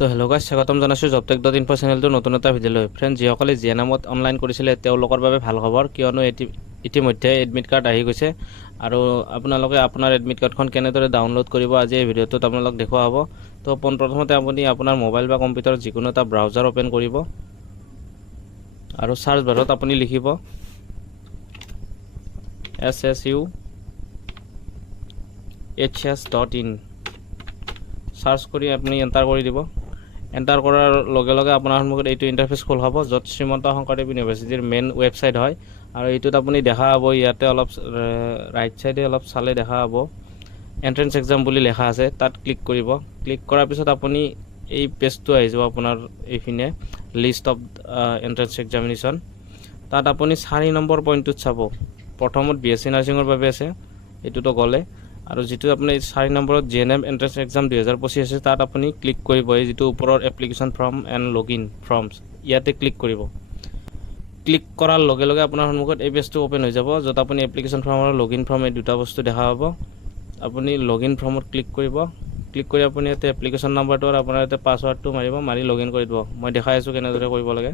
তো হেল্ল' গাইছ, স্বাগতম জনাইছোঁ জবটেক.info চেনেলটোৰ নতুন এটা ভিডিঅ'লৈ। ফ্ৰেণ্ড, যিসকলে জিএনএমত অনলাইন কৰিছিলে তেওঁলোকৰ বাবে ভাল খবৰ, কিয়নো ইতিমধ্যে এডমিট কাৰ্ড আহি গৈছে আৰু আপোনালোকে আপোনাৰ এডমিট কাৰ্ডখন কেনেদৰে ডাউনলোড কৰিব আজি এই ভিডিঅ'টোত আপোনালোক দেখুওৱা হ'ব। তো প্ৰথমতে আপুনি আপোনাৰ মোবাইল বা কম্পিউটাৰত যিকোনো এটা ব্ৰাউজাৰ অ'পেন কৰিব আৰু চাৰ্চ বাৰত আপুনি লিখিব ssuhs.in। চাৰ্চ কৰি আপুনি এণ্টাৰ কৰি দিব। এণ্টাৰ কৰাৰ লগে লগে আপোনাৰ সন্মুখত এইটো ইণ্টাৰফেচ খোল খাব, য'ত শ্ৰীমন্ত শংকৰদেৱ ইউনিভাৰ্চিটিৰ মেইন ৱেবছাইট হয়। আৰু এইটোত আপুনি দেখা পাব, ইয়াতে অলপ ৰাইট চাইডে অলপ চালে দেখা পাব এণ্ট্ৰেন্স এক্সাম বুলি লিখা আছে, তাত ক্লিক কৰিব। ক্লিক কৰাৰ পিছত আপুনি এই পেজটো আহি যাব আপোনাৰ এইপিনে, লিষ্ট অফ এণ্ট্ৰেন্স এক্সামিনেশ্যন। তাত আপুনি 4 নম্বৰ পইণ্টটোত চাব, প্ৰথমত BSc নাৰ্ছিঙৰ বাবে আছে, এইটোতো গ'লে। আৰু যিটো আপুনি 4 নম্বৰত জিএনএম এণ্ট্ৰেন্স এক্সাম 2025 আছে, তাত আপুনি ক্লিক কৰিব। এই যিটো ওপৰৰ application form and login forms, ইয়াতে ক্লিক কৰিব। ক্লিক কৰাৰ লগে লগে আপোনাৰ সন্মুখত এই পেজটো অ'পেন হৈ যাব, য'ত আপুনি এপ্লিকেশ্যন ফৰ্ম আৰু লগইন ফৰ্ম এই দুটা বস্তু দেখা পাব। আপুনি লগইন ফৰ্মত ক্লিক কৰিব। ক্লিক কৰি আপুনি ইয়াতে এপ্লিকেশ্যন নাম্বাৰটো আৰু আপোনাৰ ইয়াতে পাছৱাৰ্ডটো মাৰিব, মাৰি লগইন কৰি দিব। মই দেখাই আছোঁ কেনেদৰে কৰিব লাগে।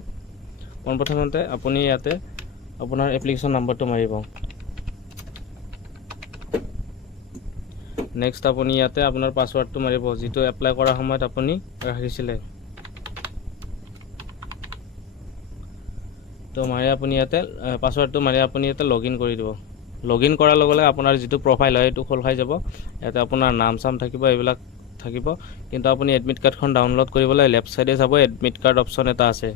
পোনপ্ৰথমতে আপুনি ইয়াতে আপোনাৰ এপ্লিকেশ্যন নাম্বাৰটো মাৰিব। নেক্সট আপুনি ইয়াতে আপোনাৰ পাছৱাৰ্ডটো মাৰিব, যিটো এপ্লাই কৰাৰ সময়ত আপুনি ৰাখিছিলে। তো মাৰি আপুনি ইয়াতে পাছৱাৰ্ডটো মাৰি আপুনি ইয়াতে লগইন কৰি দিব। লগইন কৰাৰ লগে লগে আপোনাৰ যিটো প্ৰফাইল হয় সেইটো খোল খাই যাব। ইয়াতে আপোনাৰ নাম চাম থাকিব, এইবিলাক থাকিব। কিন্তু আপুনি এডমিট কাৰ্ডখন ডাউনলোড কৰিবলৈ লেফ্ট চাইডে যাব, এডমিট কাৰ্ড অপশ্যন এটা আছে,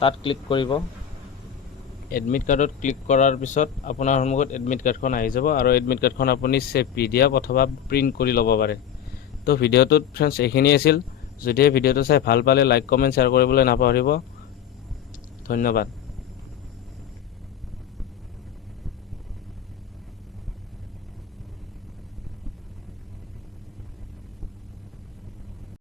তাত ক্লিক কৰিব। এডমিট কাৰ্ডত ক্লিক কৰাৰ পিছত আপোনাৰ সন্মুখত এডমিট কাৰ্ডখন আহি যাব আৰু এডমিট কাৰ্ডখন আপুনি PDF অথবা প্ৰিণ্ট কৰি ল'ব পাৰে। তো ভিডিঅ'টোত ফ্ৰেণ্ডছ এইখিনি আছিল। যদি এই ভিডিঅ'টো চাই ভাল পালে লাইক, কমেণ্ট, শ্বেয়াৰ কৰিবলৈ নাপাহৰিব। ধন্যবাদ।